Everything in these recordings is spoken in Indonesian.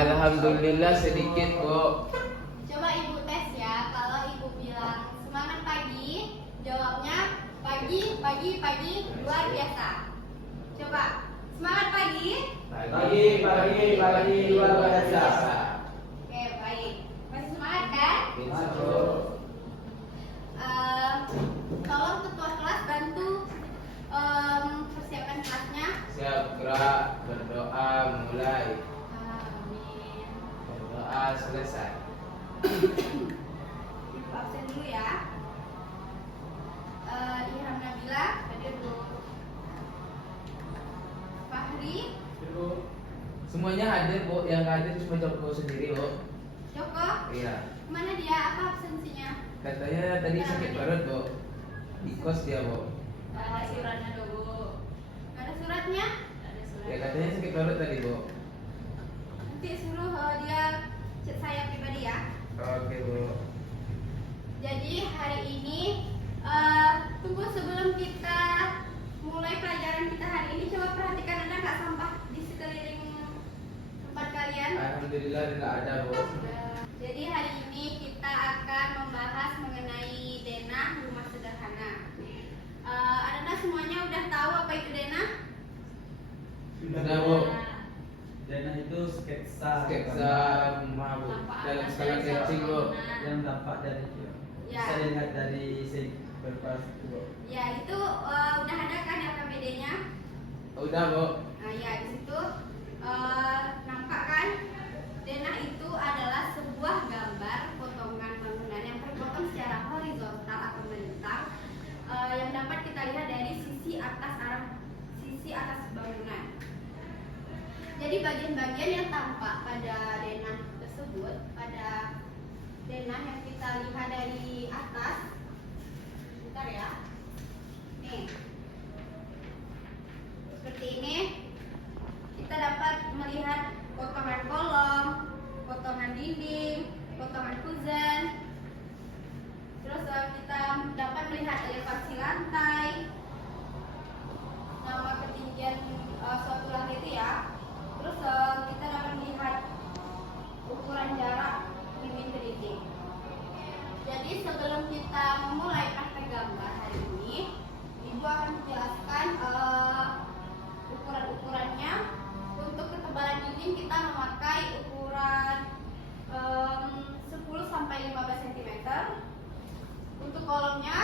Alhamdulillah sedikit, Bu. Coba ibu tes ya. Kalau ibu bilang semangat pagi, jawabnya pagi, pagi, pagi, luar biasa. Coba semangat pagi. Pagi, luar biasa. Oke, baik. Masih semangat kan? Insya Allah. Tolong ketua kelas bantu persiapkan kelasnya. Siap, gerak, berdoa, mulai. Amin. Berdoa, selesai. Ibu absen dulu ya. Ihram Nabila, hadir Bu. Fahri, Semuanya hadir, Bu. Yang nggak hadir cuma Joko sendiri, Bu. Joko, Iya. mana dia? Apa absensinya? Katanya tadi sakit perut, Bu. Di kos dia, Bu. Ada suratnya dulu. Gak ada suratnya? Ada surat. Ya katanya sakit perut tadi, Bu. Nanti suruh dia chat saya pribadi ya. Oke, Bu. Jadi hari ini tunggu sebelum kita mulai pelajaran kita hari ini, coba perhatikan ada nggak sampah di sekeliling tempat kalian? Alhamdulillah tidak ada, Bu. Jadi hari ini kita akan membahas mengenai denah rumah sederhana. Anak-anak semuanya udah tahu apa itu denah? Sudah, Bu. Denah itu sketsa Rumah, Bu. Dalam skala kecil, Bu. yang tampak dari Ya. bisa dilihat dari beberapa itu. Ya itu udah ada kan LKPD-nya? Udah, Bu. Nah ya di situ nampak kan denah itu adalah sebuah gambar potongan bangunan yang terpotong secara horizontal atau melintang yang dapat kita lihat dari sisi atas bangunan. Jadi bagian-bagian yang tampak pada denah tersebut, pada denah yang kita lihat dari atas, bentar ya, nih seperti ini. Kita dapat melihat potongan kolom, potongan dinding, potongan kuzen. Terus kita dapat melihat elevasi lantai, nama ketinggian suatu lantai itu ya. Terus kita dapat melihat ukuran jarak dinding ke dinding. Jadi sebelum kita memulai praktek gambar hari ini, Ibu akan menjelaskan ukuran-ukurannya. Untuk ketebalan dinding kita memakai ukuran 10 sampai 15 cm. Untuk kolomnya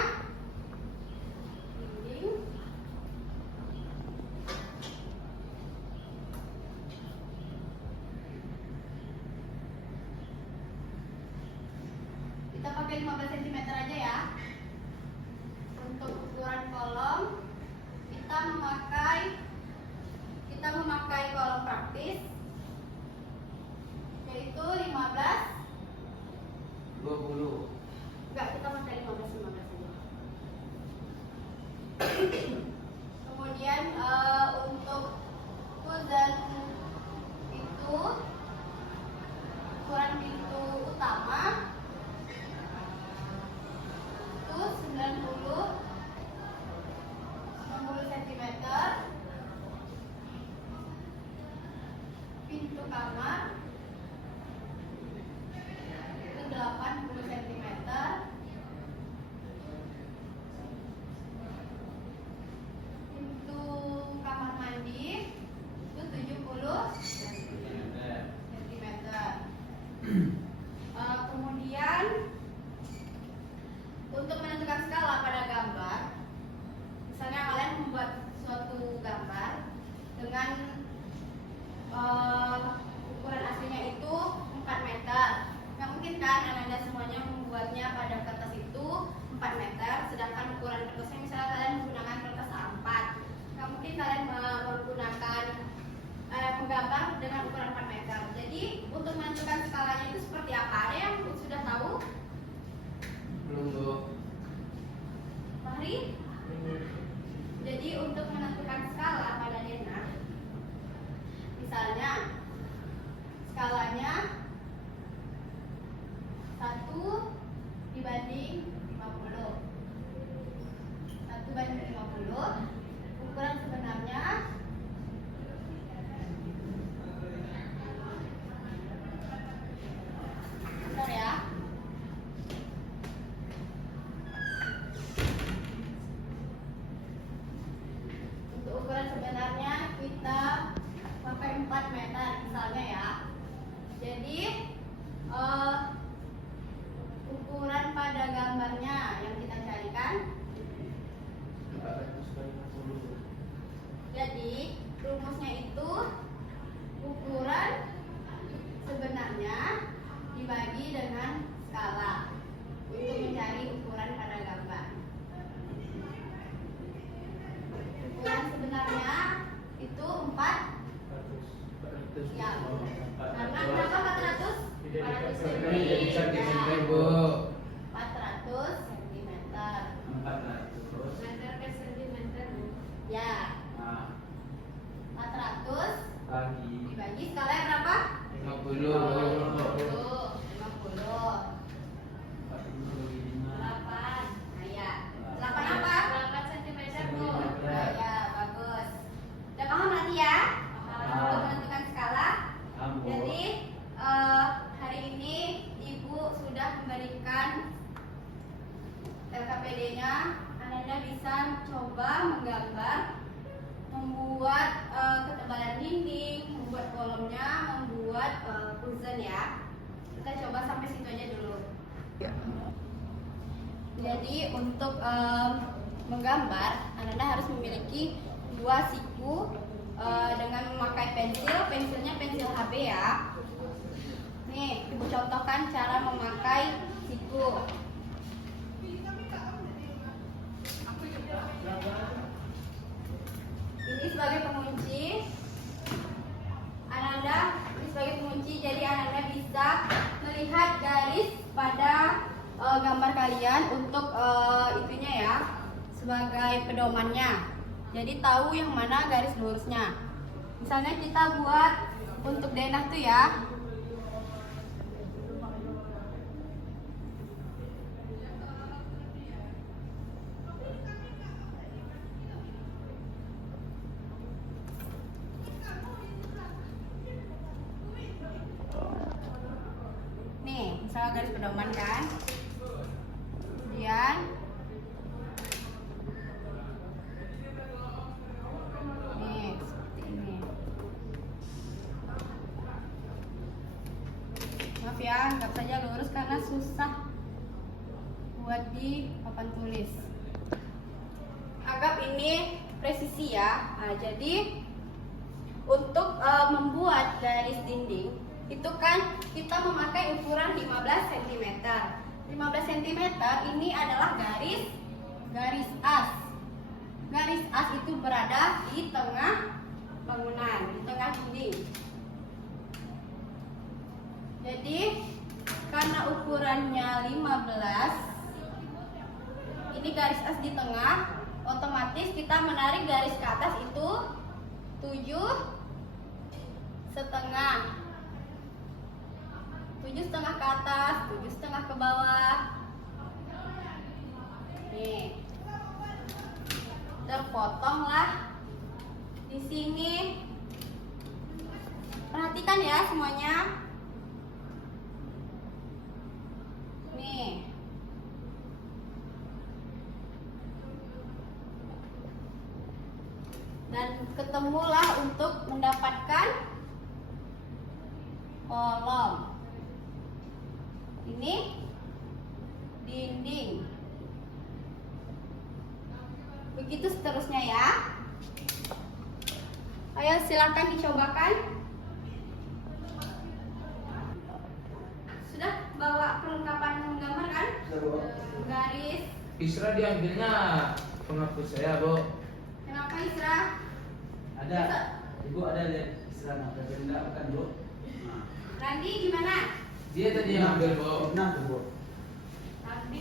dinding kita pakai 15 cm aja ya. Untuk ukuran kolom kita memakai kolom praktis yaitu 15 20. enggak, kita pakai 15 aja. Kemudian untuk kuzen itu ukuran pintu utama Jadi ukuran pada gambarnya yang kita carikan. 450. Jadi rumusnya itu ukuran sebenarnya dibagi dengan skala untuk mencari ukuran pada gambar. Ukuran sebenarnya itu 4. Ya. Karena kenapa 400? 400 Karena jadi cm, Bu. 400 cm. 400. Meter ke sentimeter. Ya, Nah, 400 bagi dibagi skalanya berapa? 50. 50. 45. 8. Nah, ya. 8 apa? 8 sentimeter, Bu. Nah, ya, bagus. Udah paham nanti ya? Untuk menentukan skala. Ambo. Jadi hari ini Ibu sudah memberikan LKPD-nya. Anda bisa coba menggambar, membuat ketebalan dinding, membuat kolomnya, membuat kuzen ya. Kita coba sampai situ aja dulu. Jadi untuk menggambar, Anda harus memiliki 2 siku dengan memakai pensilnya pensil HB ya. Nih, Ibu contohkan cara memakai siku. Ini sebagai pengunci. Ini sebagai pengunci, jadi Ananda bisa melihat garis pada gambar kalian untuk itunya ya, sebagai pedomannya. Jadi tahu yang mana garis lurusnya. Misalnya kita buat untuk denah tuh ya. Nih, misalnya garis pedoman kan. Kemudian nih, seperti ini. Maaf ya, anggap saja lurus karena susah buat di papan tulis. Anggap ini presisi ya. Nah, jadi untuk membuat garis dinding itu kan kita memakai ukuran 15 cm. 15 cm ini adalah garis as. Garis as itu berada di tengah bangunan, di tengah dinding. Jadi karena ukurannya 15, ini garis as di tengah, otomatis kita menarik garis ke atas itu 7,5. 7,5 ke atas, 7,5 ke bawah. Nih, terpotonglah di sini. Perhatikan ya semuanya. Nih, dan ketemulah untuk mendapatkan kolom. Ini dinding. Begitu seterusnya ya. Ayo silakan dicobakan. Sudah bawa perlengkapan menggambar kan? Garis. Isra diambilnya penghapus saya, Bu. Kenapa Isra? Ada. Ibu ada lihat Isra apa benda kan, Bu? Nah. Randi gimana? Dia tadi yang ambil, Bu. Pernah tuh, Bu.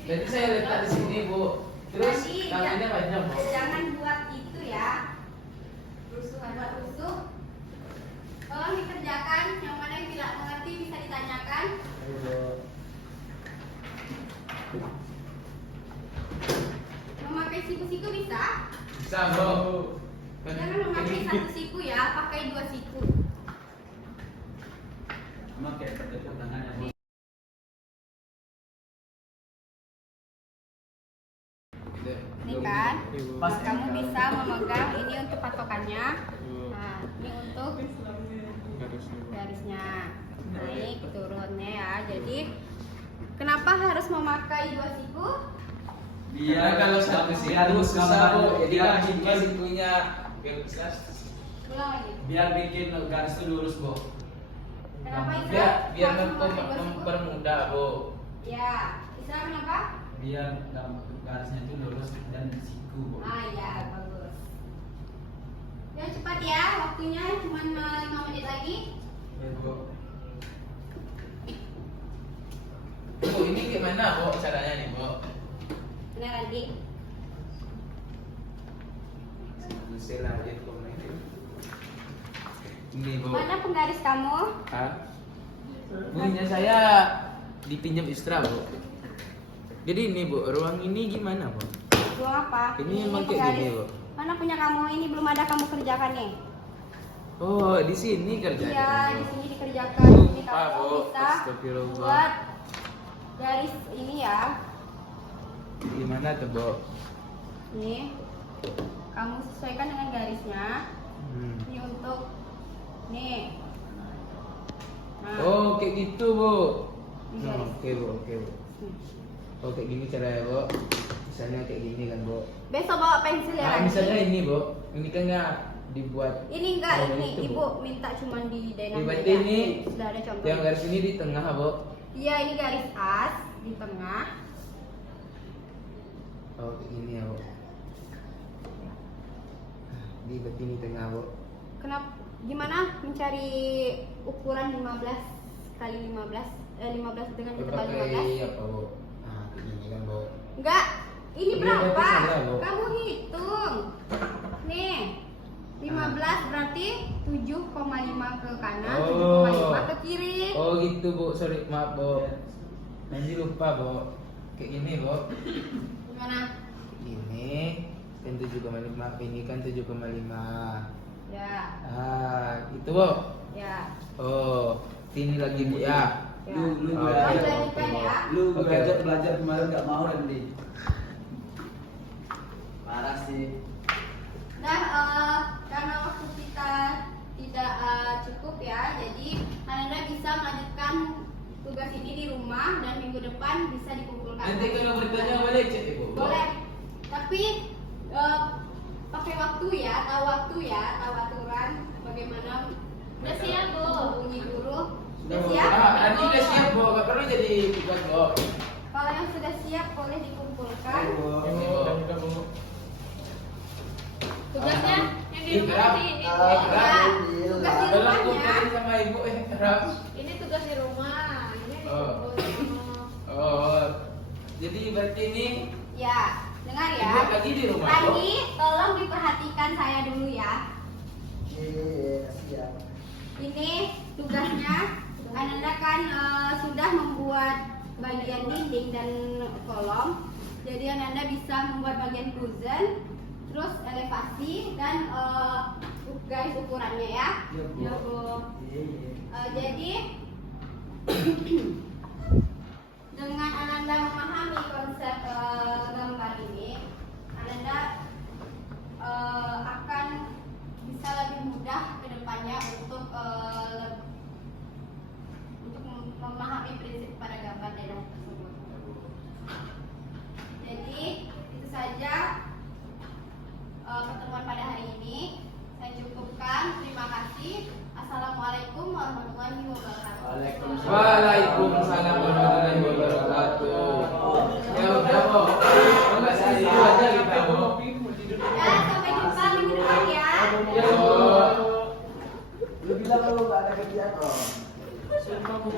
Jadi saya letak di sini, Bu. Terus Randi, kakinya panjang, Bu. jangan buat itu ya. Buat rusuh. Tolong dikerjakan. Yang mana yang tidak mengerti bisa ditanyakan. Ayo, Bu. Memakai siku-siku bisa? Bisa, Bu. Jangan memakai satu siku ya, pakai 2 siku. Memakai tepuk tangannya, Bu. Ini kan, Pas kamu bisa memegang ini untuk patokannya. Nah, ini untuk garisnya. Naik kenapa harus memakai 2 siku? Karena kalau satu biar siku susah gambar- bu, jadi biar kan dua bikin sikunya Ulang lagi. biar bikin garis itu lurus, Bu. Kenapa Isra? biar harus memakai 2 siku? mempermudah bu. Ya, Isra kenapa? Biar garisnya itu lurus dan siku, Bu. Ah ya, bagus. Ya cepat ya, waktunya cuma 5 menit lagi. Ya, Bu. Bu ini gimana bu caranya nih bu? Benar lagi. Bisa lah ya komen. Ini bu. Mana penggaris kamu? Hah? Punya saya dipinjam Istra bu. Jadi ini bu, ruang ini gimana bu? Ruang apa? Ini emang kayak penggaris. gini, Bu. Mana punya kamu? Ini belum ada kamu kerjakan nih. Oh di sini kerjanya. Iya, di sini dikerjakan. Ini Lupa, kamu Bu. bisa Astagfirullah. buat garis ini ya. Gimana tuh bu? Nih, kamu sesuaikan dengan garisnya. Hmm. Ini untuk nih. Nah, Oh kayak gitu bu. Ini Oh, garis. oke bu, oke bu. nih. Oh kayak gini caranya bu. Misalnya kayak gini kan bu. Besok bawa pensil ya. Nah, Randy. misalnya ini bu, ini kan nggak dibuat. Ini enggak, Oh, ini itu, Bu. ibu minta cuma di denah Berarti aja. ini Sudah ada contoh. yang garis ini di tengah bu. Iya, ini garis as di tengah. Oh kayak gini ya bu. Di berarti ini tengah bu. Kenapa? Gimana mencari ukuran 15 kali 15? 15 dengan interval 15? Pakai apa bu? Nah kayak gini kan bu. Enggak. Ini Ini berapa? berarti salah, Bu. Kamu hitung. Nih. 15 berarti 7,5 ke kanan, Oh. 7,5 ke kiri. Oh gitu bu, sorry maaf bu. Nanti lupa bu. Kayak gini bu. Gimana? Ini kan 7,5, ini kan 7,5. Ya, Ah gitu bu. ya. Oh ini lagi bu ya. Ya. Lu Oh, belajar, lanjutkan ya. lu Oke. belajar kemarin nggak mau Randy. Parah sih. Nah, karena waktu kita tidak cukup ya, jadi Ananda bisa melanjutkan tugas ini di rumah dan minggu depan bisa dikumpulkan. Nanti kalau bertanya boleh cek ibu. Boleh, tapi pakai waktu ya, tahu aturan bagaimana. Udah siap, Bu. Menghubungi guru. Sudah Sudah, Bu. siap? Ah, nanti udah siap bu, nggak perlu jadi tugas bu. Kalau yang sudah siap boleh dikumpulkan. Ini bu. Tugasnya yang di rumah Ikrab. sih ini. Ya, Bu. tugas di Tolong rumahnya. kumpulin sama ibu Ram. Ini tugas di rumah. Ini Oh. dikumpulin. Oh, jadi berarti ini Ya, dengar ya. ibu lagi di rumah bu. Randi, tolong diperhatikan saya dulu ya. Iya, siap. Ini tugasnya, Ananda kan sudah membuat bagian dinding dan kolom. Jadi Ananda bisa membuat bagian frozen, terus elevasi dan garis ukurannya ya. Iya, Bu. Ya, Bu. Iya. Jadi dengan Ananda memahami konsep gambar ini, Ananda akan bisa lebih mudah ke depannya untuk memahami prinsip pada gambar daerah tersebut. Jadi itu saja pertemuan pada hari ini. Saya cukupkan. Terima kasih. Assalamualaikum warahmatullahi wabarakatuh. Waalaikumsalam warahmatullahi wabarakatuh. Ya udah bu, enggak sih itu aja kita bu. Ya, sampai jumpa minggu depan ya. Ya bu. Lu bilang lu nggak ada kerjaan. Oh. Sumpah bu.